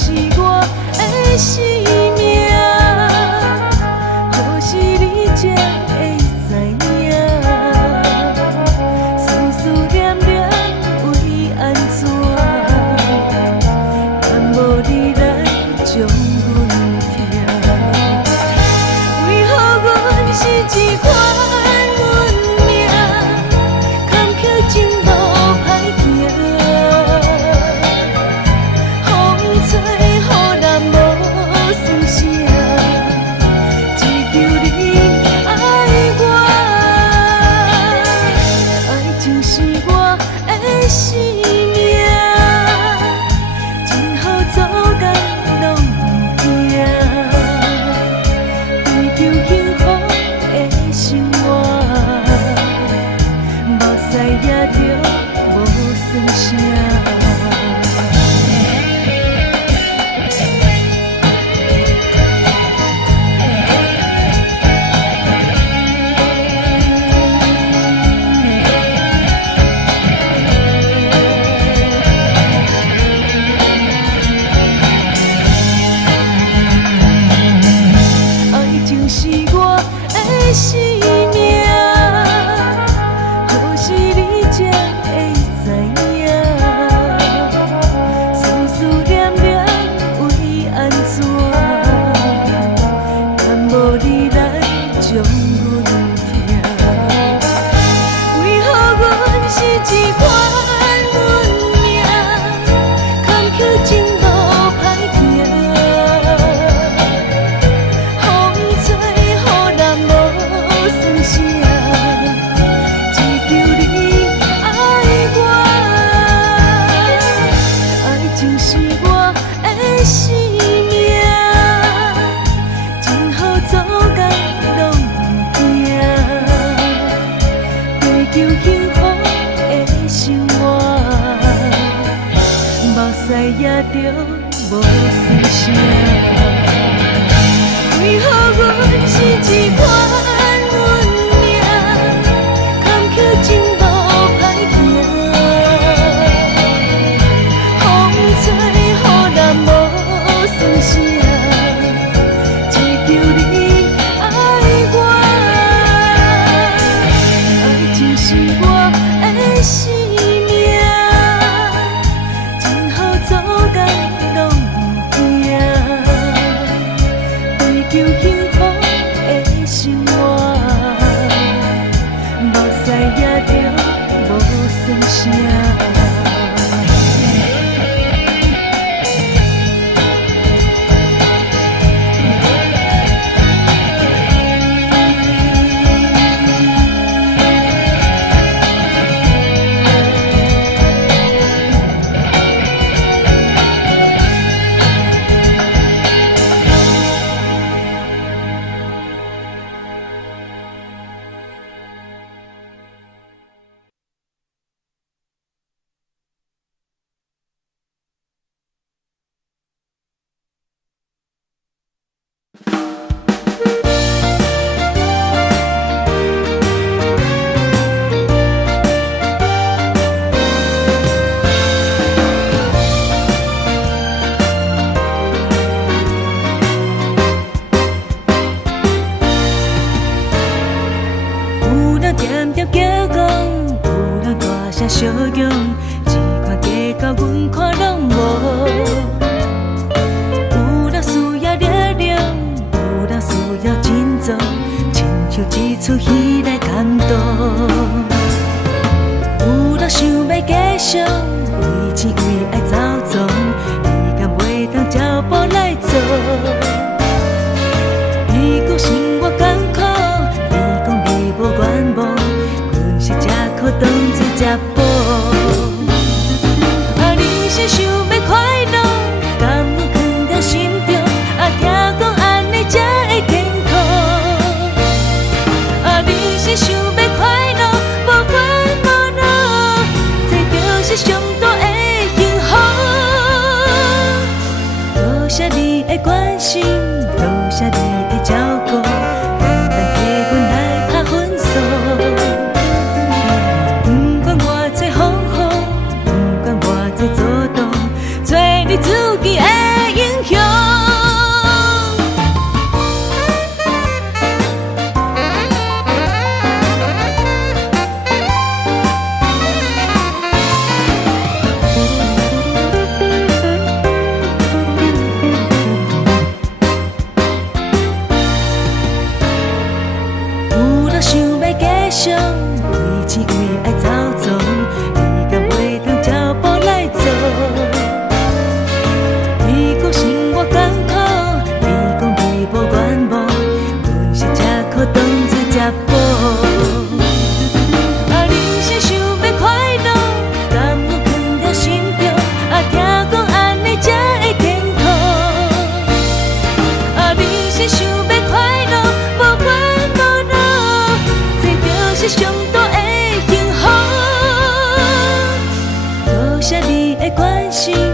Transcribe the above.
是我的生命，何时你才会知影？思思念念为安怎？敢无你来将阮疼？为何阮是一款运命，坎坷情路歹行？风吹雨淋无算啥，只求你爱我。爱情是我的生命，今后走到拢不惊，追求幸福的生活，目屎也着无算啥。爱情是我的生命，何时你才会知影？思思念念为安怎？敢无你来将阮疼？为何阮是一款运命，坎坷情路歹行？风吹雨淋无算啥，只求你爱我。爱情是我的生命，今后走到拢不惊，追求幸福的生活，目屎也着无算啥。为何阮是一款运命，坎坷情路歹行？风吹雨淋无算啥，只求你爱我。爱情是我的生命，今后走到拢不惊，追求幸福的生活，目屎也着无算啥。有人点点叫讲，有人大声相拥，这款计较阮看拢无。有人需要力量，有人需要珍重，亲像一出戏来感动。有人想要继续，为钱为爱走纵，你敢袂当照步来做？你讲生活艰苦，你讲你无愿望，阮是吃苦当作食补。人生想要快乐，甘愿藏在心中，听讲安尼才会健康。人生想要快乐，无烦无恼，这就是上大的幸福。多谢你的关心，多谢你的照顾，单单替阮来拍分数。不管我再风雨，不管我再做动，做你自己的。关心。